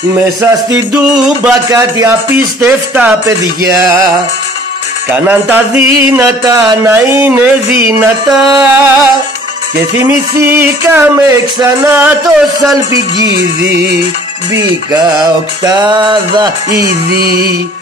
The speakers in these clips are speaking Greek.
Μέσα στην Τούμπα κάτι απίστευτα παιδιά κάναν τα δύνατα να είναι δυνατά. Και θυμηθήκαμε ξανά το Σαλπικίδι, μπήκα οκτάδα ήδη.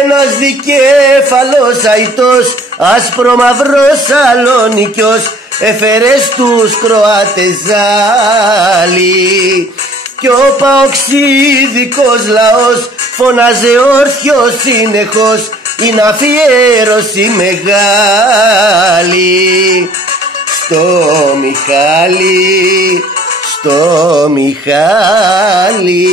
Ένας δικέφαλος αητός, άσπρο μαυρός Σαλονικιός, έφερε στους Κροάτες ζάλι. Κι ο παοξίδικος λαός φώναζε όρθιος συνεχώς, είναι αφιέρωση μεγάλη. Στο Μιχάλη, στο Μιχάλη.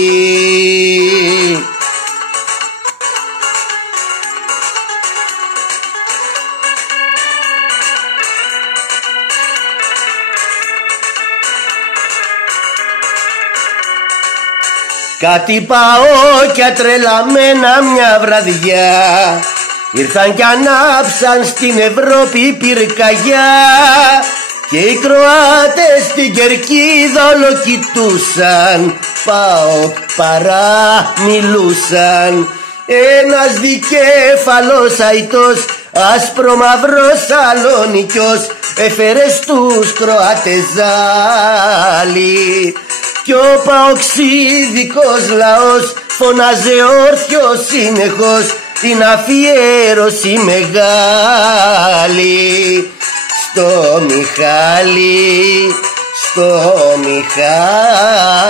Κάτι παόκια τρελαμένα μια βραδιά ήρθαν κι ανάψαν στην Ευρώπη πυρκαγιά. Και οι Κροάτες στην κερκίδα όλο κοιτούσαν, ΠΑΟΚ παραμιλούσαν. Ένας δικέφαλος αητός, άσπρο μαυρός Σαλονικιός, έφερε στους Κροάτες ζάλι. Κι ο παοξίδικος λαός φωνάζε όρθιος συνεχώς, την αφιέρωση μεγάλη. Στο Μιχάλη, στο Μιχάλη.